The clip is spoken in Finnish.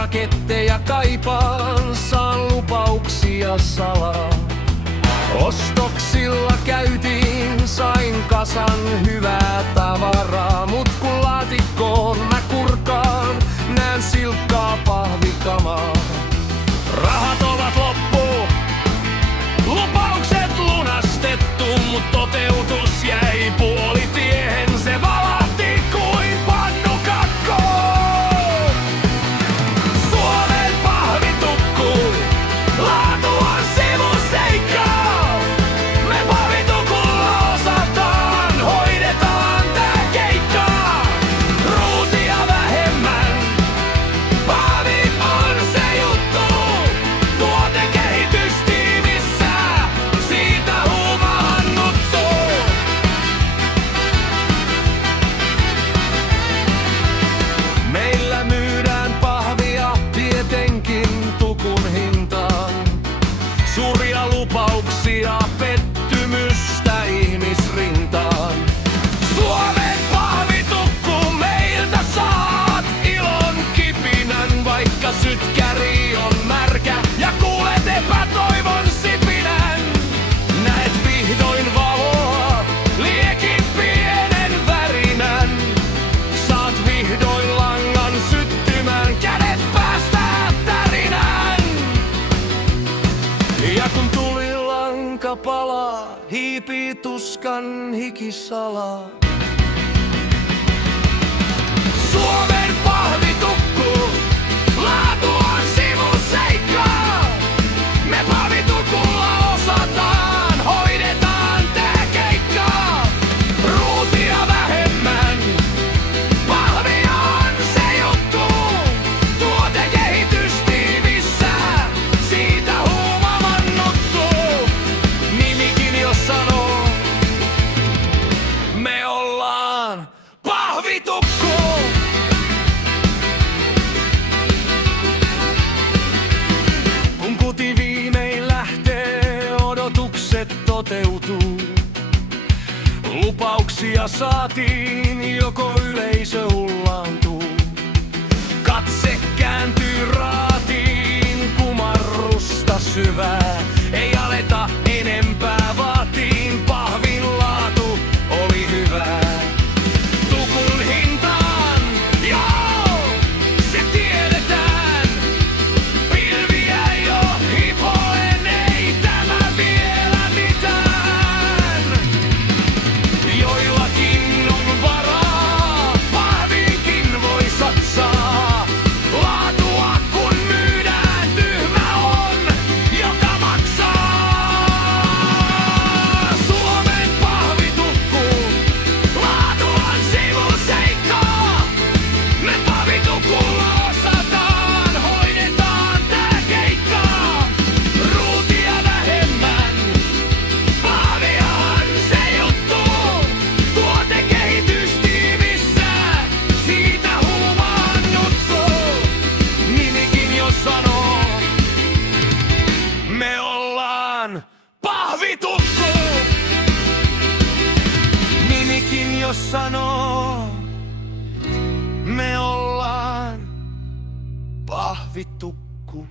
raketteja kaipaan, saan lupauksia salaa. Ostoksilla käytiin, sain kasan hyvää tavaraa. Mut kun laatikkoon mä kurkaan, näen silkkaa pahvikamaa. Rahat ovat loppu, lupaukset lunastettu, mut toteutus jäi puolitiehen. Se valahti kuin pannukakko. Suomen pahvitukku, laatu on sivuseikka. Me pahvitukulla osataan, hoidetaan tää keikka. Ruutia vähemmän, pahvi on se juttu. Tuotekehitystiimissä, siitä huumahannuttu. Meillä myydään pahvia tietenkin tukun hintaan. Suuria lupauksia, pettymystä ihmisrintaan. Suomen pahvitukku, meiltä saat ilon kipinän, vaikka sytkäri on märkä ja kuulet epätoivon sipinän. Näet vihdoin valoa, liekin pienen värinän. Saat vihdoin langan syttymään, kädet päästää tärinään. Ja kun tulilanka palaa, hiipii tuskan hikisalaa. Suomen pahvitukku, laatu on sivuseikka. Me pahvitukulla osataan, hoidetaan tää keikka. Ruutia vähemmän, pahvi on se juttu. Tuotekehitystiimissä, siitä huumamannuttu. Nimikin jo sanoo, me ollaan pahvitukku. Kun kuti viimein lähtee, odotukset toteutuu. Lupauksia saatiin, joko yleisö hullaantuu. Katse kääntyy raatiin, kumarrusta syvää. Ei aleta enempää vaatiin, pahvin laatu oli hyvää. Tukun hintaan, joo, se tiedetään. Pilviä jo hipoen, ei tämä vielä mitään. Joillakin on varaa, pahviinkin voi satsaa. Laatua kun myydään, tyhmä on, joka maksaa. Suomen pahvitukku, laatu on sivuseikka. Me pahvitukulla osataan, hoidetaan tää keikka. Ruutia vähemmän, pahvihan se juttu. Tuotekehitystiimissä, siitä huumannuttu. Nimikin jo sanoo, me ollaan pahvitukku. Nimikin jo sanoo, me ollaan pahvitukku.